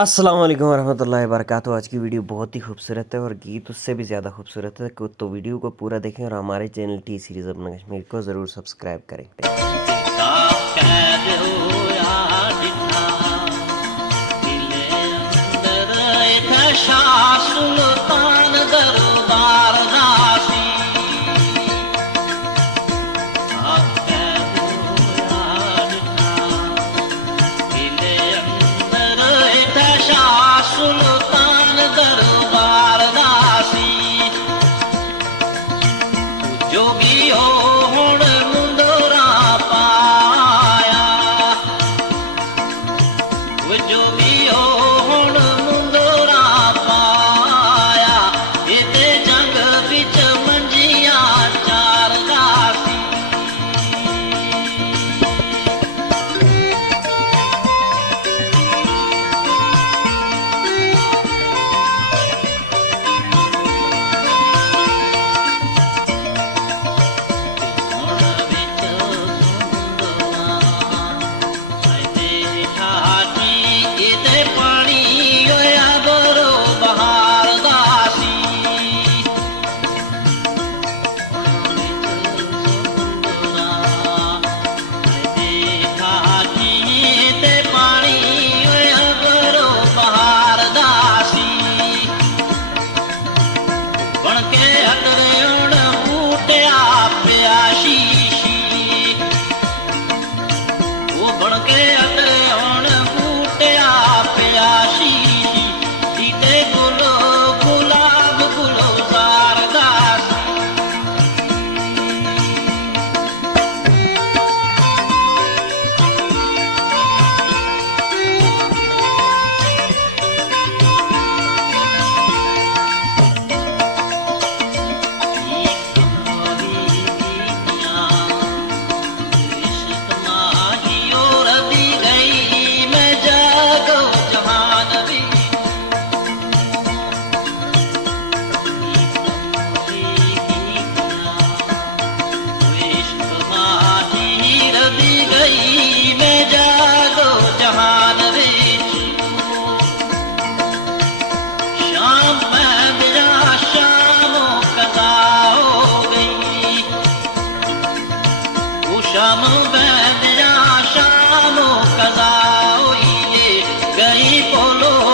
अस्सलाम वालेकुम वरहमतुल्लाहि वबरकातुहू। आज की वीडियो बहुत ही खूबसूरत है और गीत उससे भी ज़्यादा खूबसूरत है। तो वीडियो को पूरा देखें और हमारे चैनल टी सीरीज़ अपना कश्मीर को ज़रूर सब्सक्राइब करें। सुल्तान दरबार दासी जोगी हो हुण मुंदोरा पाया जोगी हो हुण मुंदोरा पाया इते जंग बिच मंजिया चार दासी शाम बैदिया शाम कदा हुई गई बोलो